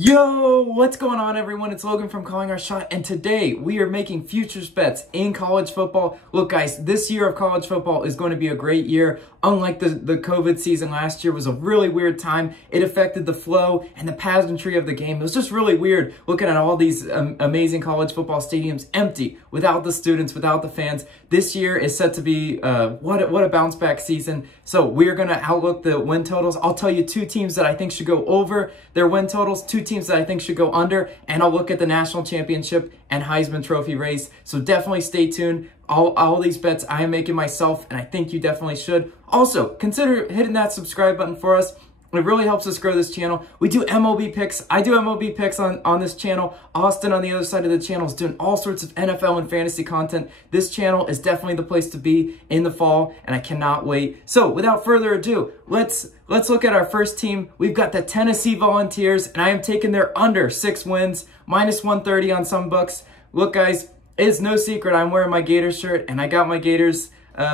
Yo, what's going on everyone? It's Logan from Calling Our Shot, and today we are making futures bets in college football. Look guys, this year of college football is going to be a great year. Unlike the COVID season last year, was a really weird time. It affected the flow and the pageantry of the game. It was just really weird looking at all these amazing college football stadiums empty, without the students, without the fans. This year is set to be what a bounce back season. So we're going to outlook the win totals. I'll tell you two teams that I think should go over their win totals, two teams that I think should go under, and I'll look at the national championship and Heisman Trophy race. So definitely stay tuned. All these bets I am making myself, and I think you definitely should. Also, consider hitting that subscribe button for us. It really helps us grow this channel. We do MLB picks. I do MLB picks on this channel. Austin on the other side of the channel is doing all sorts of NFL and fantasy content. This channel is definitely the place to be in the fall, and I cannot wait. So without further ado, let's look at our first team. We've got the Tennessee Volunteers, and I am taking their under 6 wins, minus 130 on some books. Look guys, it's no secret I'm wearing my Gators shirt, and I got my Gators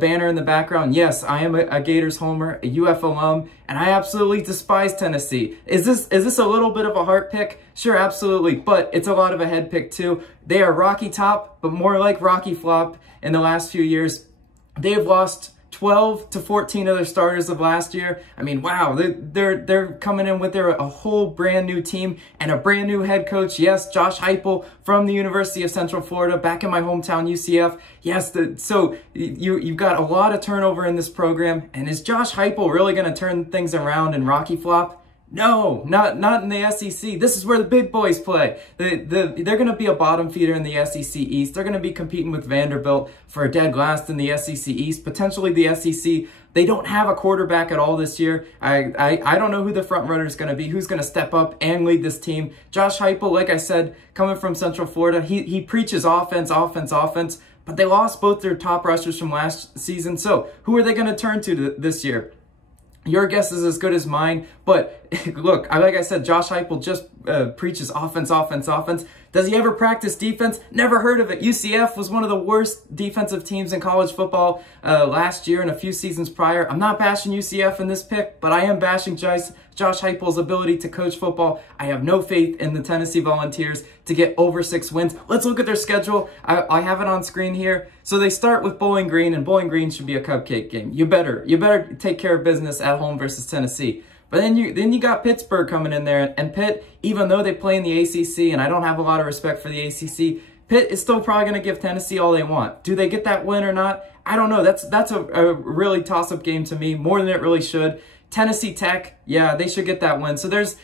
banner in the background. Yes, I am a Gators homer, a UF alum, and I absolutely despise Tennessee. Is this a little bit of a heart pick? Sure, absolutely, but it's a lot of a head pick too. They are rocky top, but more like rocky flop in the last few years. They have lost 12 to 14 of their starters of last year. I mean, wow, they're coming in with a whole brand new team and a brand new head coach. Yes, Josh Heupel from the University of Central Florida, back in my hometown UCF. Yes, so you've got a lot of turnover in this program. And is Josh Heupel really going to turn things around in Rocky Flop? No, not in the SEC. This is where the big boys play. They're going to be a bottom feeder in the SEC East. They're going to be competing with Vanderbilt for a dead last in the SEC East, potentially the SEC. They don't have a quarterback at all this year. I don't know who the front runner is going to be, who's going to step up and lead this team. Josh Heupel, like I said, coming from Central Florida, he preaches offense, but they lost both their top rushers from last season. So who are they going to turn to this year? Your guess is as good as mine, but look, like I said, Josh Heupel just preaches offense. Does he ever practice defense? Never heard of it. UCF was one of the worst defensive teams in college football last year and a few seasons prior. I'm not bashing UCF in this pick, but I am bashing Josh Heupel's ability to coach football. I have no faith in the Tennessee Volunteers to get over 6 wins. Let's look at their schedule. I have it on screen here. So they start with Bowling Green, and Bowling Green should be a cupcake game. You better take care of business at home versus Tennessee. But then you got Pittsburgh coming in there, and Pitt, even though they play in the ACC, and I don't have a lot of respect for the ACC, Pitt is still probably going to give Tennessee all they want. Do they get that win or not? I don't know. That's a really toss-up game to me, more than it really should. Tennessee Tech, yeah, they should get that win. So there's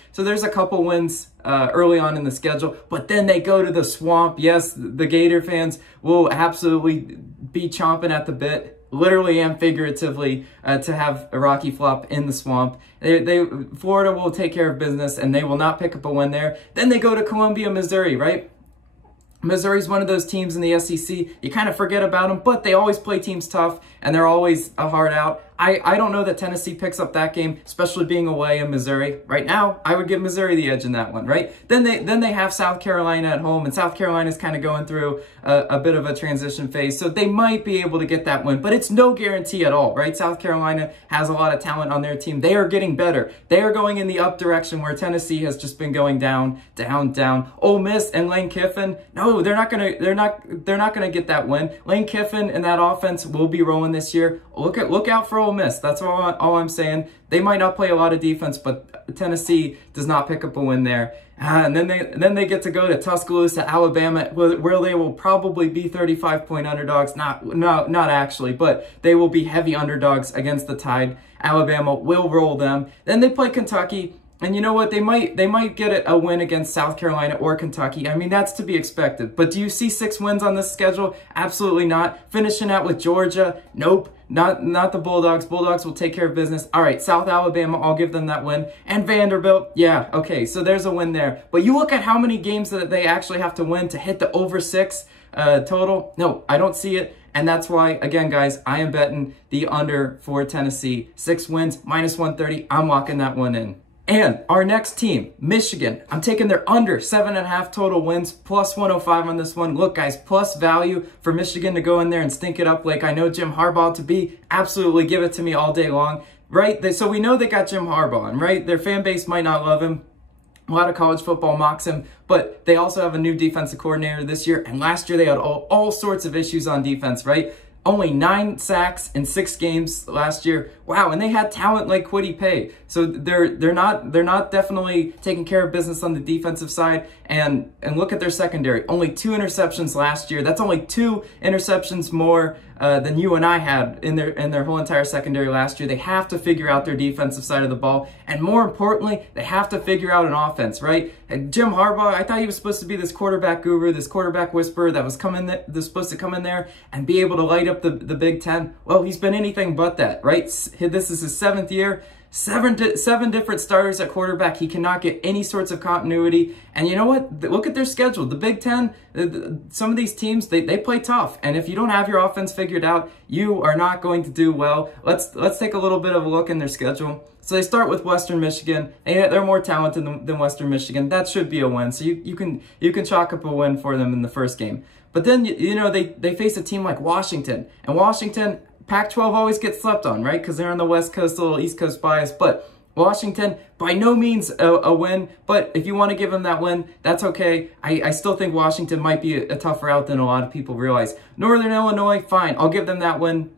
a couple wins early on in the schedule, but then they go to the Swamp. Yes, the Gator fans will absolutely be chomping at the bit, literally and figuratively, to have a Rocky Flop in the Swamp. Florida will take care of business, and they will not pick up a win there. Then they go to Columbia, Missouri, right? Missouri's one of those teams in the SEC. You kind of forget about them, but they always play teams tough, and they're always a hard out. I don't know that Tennessee picks up that game, especially being away in Missouri. Right now, I would give Missouri the edge in that one, right? Then they have South Carolina at home, and South Carolina's kind of going through a bit of a transition phase, so they might be able to get that win, but it's no guarantee at all, right? South Carolina has a lot of talent on their team. They are getting better. They are going in the up direction where Tennessee has just been going down. Ole Miss and Lane Kiffin, no, they're not gonna get that win. Lane Kiffin and that offense will be rolling this year. Look out for Ole Miss. That's all I'm saying. They might not play a lot of defense, but Tennessee does not pick up a win there. And then they get to go to Tuscaloosa, Alabama, where they will probably be 35-point underdogs. Not actually, but they will be heavy underdogs against the Tide. Alabama will roll them. Then they play Kentucky. And you know what? They might get a win against South Carolina or Kentucky. I mean, that's to be expected. But do you see 6 wins on this schedule? Absolutely not. Finishing out with Georgia? Nope. Not the Bulldogs. Bulldogs will take care of business. All right, South Alabama, I'll give them that win. And Vanderbilt, yeah, okay, so there's a win there. But you look at how many games that they actually have to win to hit the over 6 total. No, I don't see it. And that's why, again, guys, I am betting the under for Tennessee. 6 wins, minus 130. I'm locking that one in. And our next team, Michigan, I'm taking their under 7.5 total wins, plus 105 on this one. Look, guys, plus value for Michigan to go in there and stink it up like I know Jim Harbaugh to be. Absolutely give it to me all day long, right? So we know they got Jim Harbaugh, and right, their fan base might not love him. A lot of college football mocks him, but they also have a new defensive coordinator this year, and last year they had all sorts of issues on defense, right? Only 9 sacks in 6 games last year. Wow, and they had talent like Kwity Paye. So they're not definitely taking care of business on the defensive side. And look at their secondary. Only 2 interceptions last year. That's only 2 interceptions more than you and I had in their whole entire secondary last year. They have to figure out their defensive side of the ball, and more importantly, they have to figure out an offense, right? And Jim Harbaugh, I thought he was supposed to be this quarterback guru, this quarterback whisperer that was supposed to come in there and be able to light up the Big Ten. Well, he's been anything but that, right? This is his 7th year. 7 different starters at quarterback. He cannot get any sorts of continuity. And you know what? Look at their schedule. The Big Ten, some of these teams, they play tough. And if you don't have your offense figured out, you are not going to do well. Let's take a little bit of a look in their schedule. So they start with Western Michigan. They're more talented than Western Michigan. That should be a win. So you can chalk up a win for them in the first game. But then, you know, they face a team like Washington. And Washington, Pac-12 always gets slept on, right? Because they're on the West Coast, a little East Coast bias. But Washington, by no means a win. But if you want to give them that win, that's okay. I still think Washington might be a tougher out than a lot of people realize. Northern Illinois, fine. I'll give them that win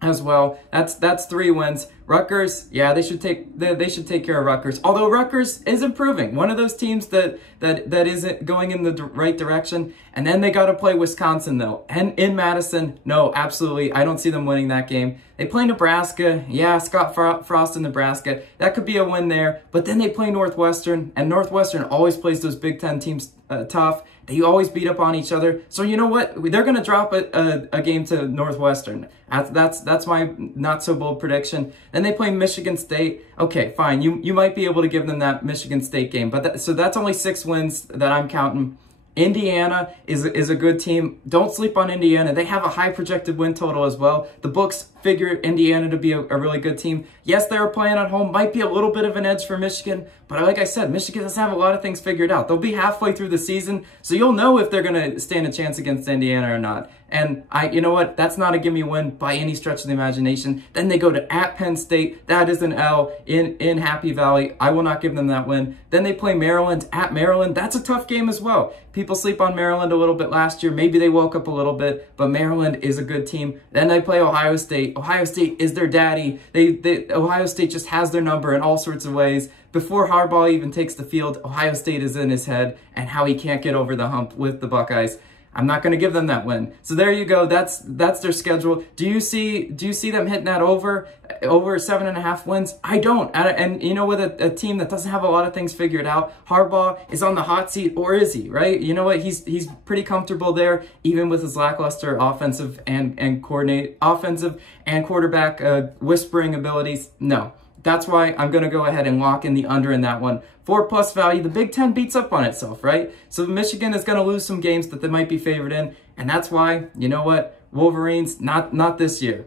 as well. That's 3 wins. Rutgers, yeah, they should take care of Rutgers. Although Rutgers is improving, one of those teams that isn't going in the right direction. And then they got to play Wisconsin though, and in Madison, no, absolutely, I don't see them winning that game. They play Nebraska, yeah, Scott Frost in Nebraska, that could be a win there. But then they play Northwestern, and Northwestern always plays those Big Ten teams tough. They always beat up on each other. So you know what? They're going to drop a game to Northwestern. That's my not so bold prediction. Then they play Michigan State. Okay, fine. You might be able to give them that Michigan State game. But so that's only 6 wins that I'm counting. Indiana is a good team. Don't sleep on Indiana. They have a high projected win total as well. The books figure Indiana to be a really good team. Yes, they were playing at home. Might be a little bit of an edge for Michigan. But like I said, Michigan doesn't have a lot of things figured out. They'll be halfway through the season, so you'll know if they're going to stand a chance against Indiana or not. And you know what? That's not a gimme win by any stretch of the imagination. Then they go to at Penn State. That is an L in Happy Valley. I will not give them that win. Then they play Maryland at Maryland. That's a tough game as well. People sleep on Maryland a little bit last year. Maybe they woke up a little bit, but Maryland is a good team. Then they play Ohio State. Ohio State is their daddy. Ohio State just has their number in all sorts of ways. Before Harbaugh even takes the field, Ohio State is in his head and how he can't get over the hump with the Buckeyes. I'm not going to give them that win. So there you go. That's their schedule. Do you see them hitting that over 7.5 wins? I don't. And you know, with a team that doesn't have a lot of things figured out, Harbaugh is on the hot seat, or is he? Right? You know what? He's pretty comfortable there, even with his lackluster offensive and quarterback whispering abilities. No. That's why I'm going to go ahead and lock in the under in that one. 4+ value. The Big Ten beats up on itself, right? So Michigan is going to lose some games that they might be favored in. And that's why, you know what? Wolverines, not this year.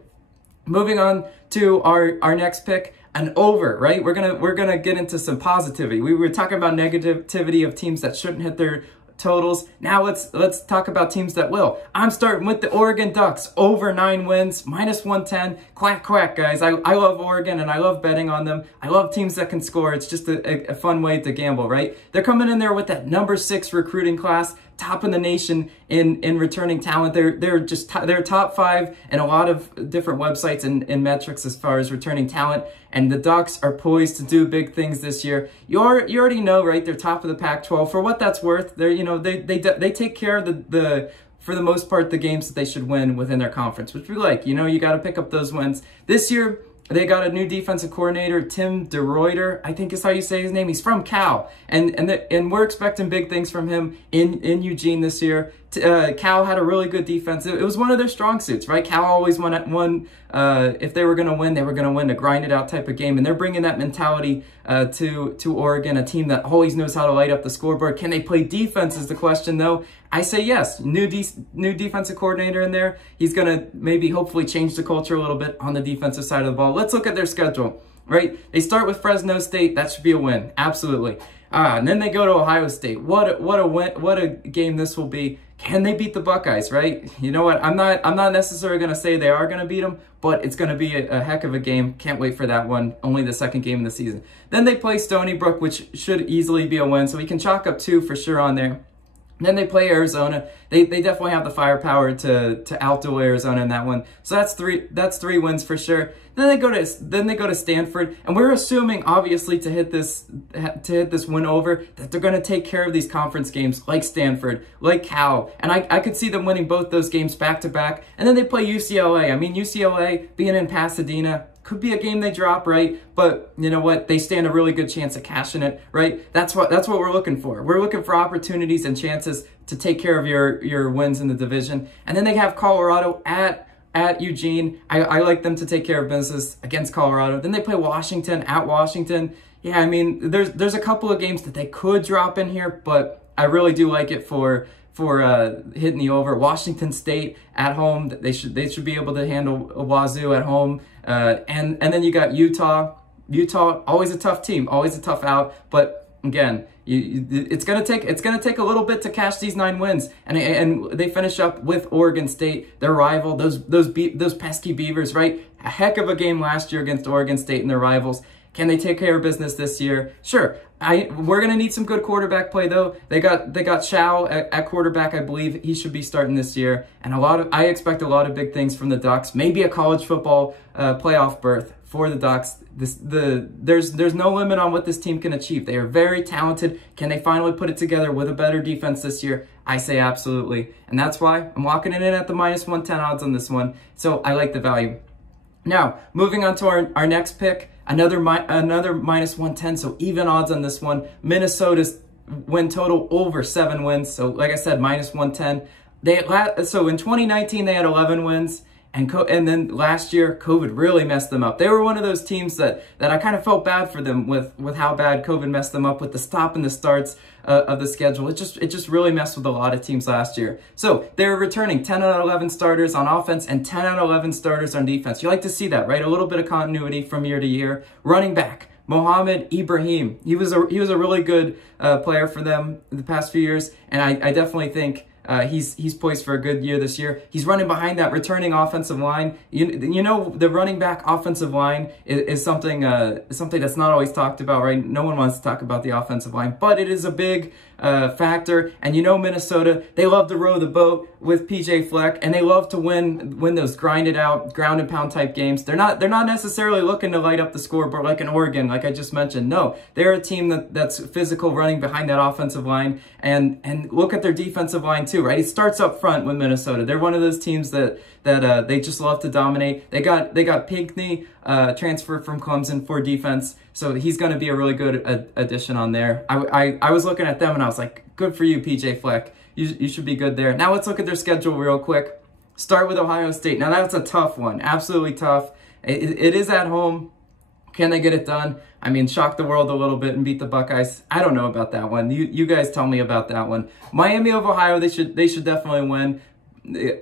Moving on to our next pick, an over, right? We're gonna get into some positivity. We were talking about negativity of teams that shouldn't hit their totals. Now let's talk about teams that will. I'm starting with the Oregon Ducks, over 9 wins, -110. Quack, quack, guys. I love Oregon, and I love betting on them. I love teams that can score. It's just a fun way to gamble, right? They're coming in there with that number 6 recruiting class, top in the nation in returning talent. They're top 5 in a lot of different websites and metrics as far as returning talent. And the Ducks are poised to do big things this year. You already know, right? They're top of the Pac-12. For what that's worth, they take care of for the most part, the games that they should win within their conference, which we like. You got to pick up those wins. This year, they got a new defensive coordinator, Tim DeRuyter, I think is how you say his name. He's from Cal, and we're expecting big things from him in Eugene this year. Cal had a really good defense. It was one of their strong suits, right? Cal always won. If they were going to win, they were going to win a grind it out type of game, and they're bringing that mentality to Oregon, a team that always knows how to light up the scoreboard. Can they play defense is the question, though. I say yes. New defensive coordinator in there. He's going to maybe hopefully change the culture a little bit on the defensive side of the ball. Let's look at their schedule. Right? They start with Fresno State. That should be a win. Absolutely. And then they go to Ohio State. What a game this will be. Can they beat the Buckeyes, right? You know what? I'm not necessarily going to say they are going to beat them, but it's going to be a heck of a game. Can't wait for that one. Only the second game of the season. Then they play Stony Brook, which should easily be a win, so we can chalk up 2 for sure on there. Then they play Arizona. They definitely have the firepower to outdo Arizona in that one. So that's three wins for sure. Then they go to Stanford, and we're assuming obviously to hit this win over that they're going to take care of these conference games like Stanford, like Cal, and I could see them winning both those games back to back. And then they play UCLA. I mean, UCLA being in Pasadena could be a game they drop, right? But you know what? They stand a really good chance of cashing it, right? That's what we're looking for. We're looking for opportunities and chances to take care of your wins in the division. And then they have Colorado at Eugene. I like them to take care of business against Colorado. Then they play Washington at Washington. Yeah, I mean, there's a couple of games that they could drop in here, but I really do like it for hitting the over. Washington State at home, they should be able to handle Wazoo at home. And then you got Utah. Utah, always a tough team, always a tough out. But again, it's gonna take a little bit to cash these 9 wins. And they finish up with Oregon State, their rival. Those pesky Beavers, right? A heck of a game last year against Oregon State and their rivals. Can they take care of business this year? Sure. We're gonna need some good quarterback play though. They got Shao at quarterback. I believe he should be starting this year, and I expect a lot of big things from the Ducks. Maybe a college football playoff berth for the Ducks. There's no limit on what this team can achieve. They are very talented. Can they finally put it together with a better defense this year? I say absolutely, and that's why I'm locking it in at the -110 odds on this one. So I like the value. Now moving on to our next pick. Another -110, so even odds on this one. Minnesota's win total over 7 wins. So like I said, -110. So in 2019 they had 11 wins, and then last year COVID really messed them up. They were one of those teams that I kind of felt bad for them with how bad COVID messed them up with the stop and the starts of the schedule. It just really messed with a lot of teams last year. So they were returning 10 out of 11 starters on offense and 10 out of 11 starters on defense. You like to see that, right? A little bit of continuity from year to year. Running back, Mohamed Ibrahim. He was a really good player for them the past few years, and I definitely think he's poised for a good year this year. He's running behind that returning offensive line. You know, the running back offensive line is something that's not always talked about, right? No one wants to talk about the offensive line, but it is a big factor. And you know, Minnesota, they love to row the boat with PJ Fleck, and they love to win those grinded out, ground and pound type games. They're not necessarily looking to light up the scoreboard like an Oregon, like I just mentioned. No, they're a team that's physical, running behind that offensive line, and look at their defensive line too, right? It starts up front with Minnesota. They're one of those teams that they just love to dominate. They got Pinckney transfer from Clemson for defense, so he's going to be a really good addition on there. I was looking at them and I was like, good for you, PJ Fleck. You should be good there. Now let's look at their schedule real quick. Start with Ohio State. Now that's a tough one, absolutely tough. It is at home. Can they get it done? I mean, shock the world a little bit and beat the Buckeyes. I don't know about that one. You guys tell me about that one. Miami of Ohio, they should definitely win.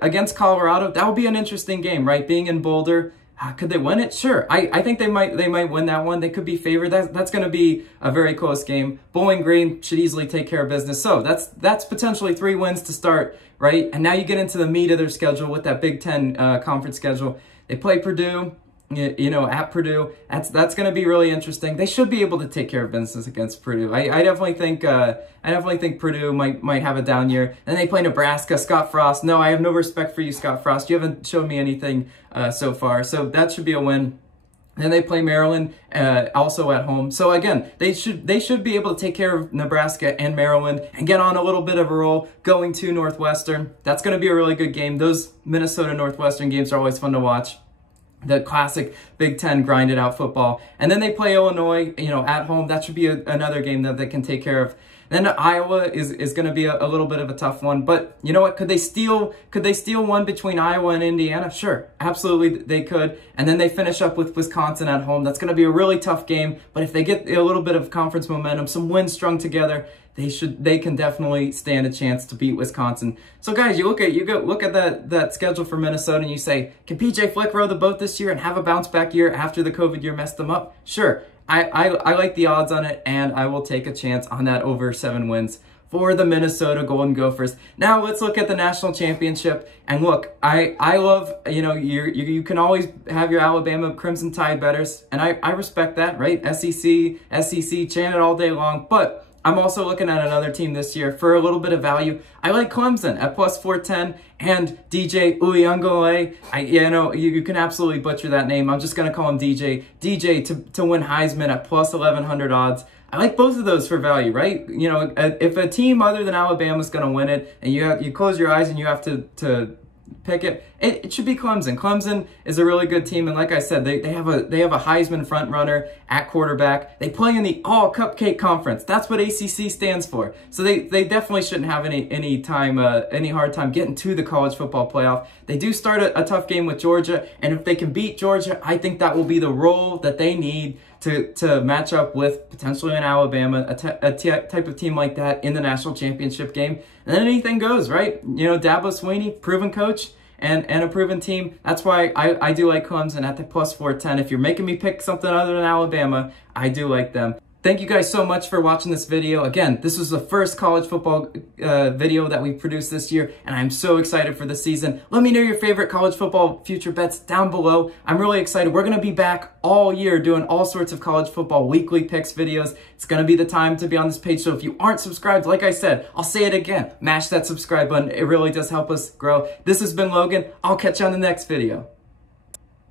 Against Colorado, that would be an interesting game, right? Being in Boulder, could they win it? Sure. I think they might win that one. They could be favored. That's going to be a very close game. Bowling Green should easily take care of business. So that's potentially 3 wins to start, right? And now you get into the meat of their schedule with that Big Ten conference schedule. They play Purdue. You know, at Purdue, that's going to be really interesting. They should be able to take care of business against Purdue. I definitely think Purdue might have a down year. And they play Nebraska. Scott Frost. No, I have no respect for you, Scott Frost. You haven't shown me anything so far. So that should be a win. Then they play Maryland, also at home. So again, they should be able to take care of Nebraska and Maryland and get on a little bit of a roll going to Northwestern. That's going to be a really good game. Those Minnesota Northwestern games are always fun to watch. The classic Big Ten grinded out football. And then they play Illinois, you know, at home. That should be another game that they can take care of. Then Iowa is going to be a little bit of a tough one. But you know what? Could they steal one between Iowa and Indiana? Sure, absolutely they could. And then they finish up with Wisconsin at home. That's going to be a really tough game. But if they get a little bit of conference momentum, some wins strung together, they can definitely stand a chance to beat Wisconsin. So guys, you look at that schedule for Minnesota and you say, can PJ Fleck row the boat this year and have a bounce back year after the COVID year messed them up? Sure. I like the odds on it, and I will take a chance on that over 7 wins for the Minnesota Golden Gophers. Now let's look at the national championship. And look, I love, you know, you can always have your Alabama Crimson Tide bettors, and I respect that, right? SEC, chant it all day long. But I'm also looking at another team this year for a little bit of value. I like Clemson at plus 410 and DJ Uyunglele. You know, you can absolutely butcher that name. I'm just going to call him DJ. DJ to win Heisman at plus 1100 odds. I like both of those for value, right? You know, if a team other than Alabama is going to win it, and you close your eyes and you have to pick it, it should be Clemson. Clemson is a really good team, and like I said, they have a Heisman front runner at quarterback. They play in the All Cupcake Conference. That's what ACC stands for. So they definitely shouldn't have any hard time getting to the college football playoff. They do start a tough game with Georgia, and if they can beat Georgia, I think that will be the role that they need to match up with potentially an Alabama, a type of team like that in the national championship game. And then anything goes, right? You know, Dabo Swinney, proven coach and a proven team. That's why I do like Clemson at the plus 410. If you're making me pick something other than Alabama, I do like them. Thank you guys so much for watching this video. Again, this was the first college football video that we produced this year, and I'm so excited for the season. Let me know your favorite college football future bets down below. I'm really excited. We're going to be back all year doing all sorts of college football weekly picks videos. It's going to be the time to be on this page, so if you aren't subscribed, like I said, I'll say it again, mash that subscribe button. It really does help us grow. This has been Logan. I'll catch you on the next video.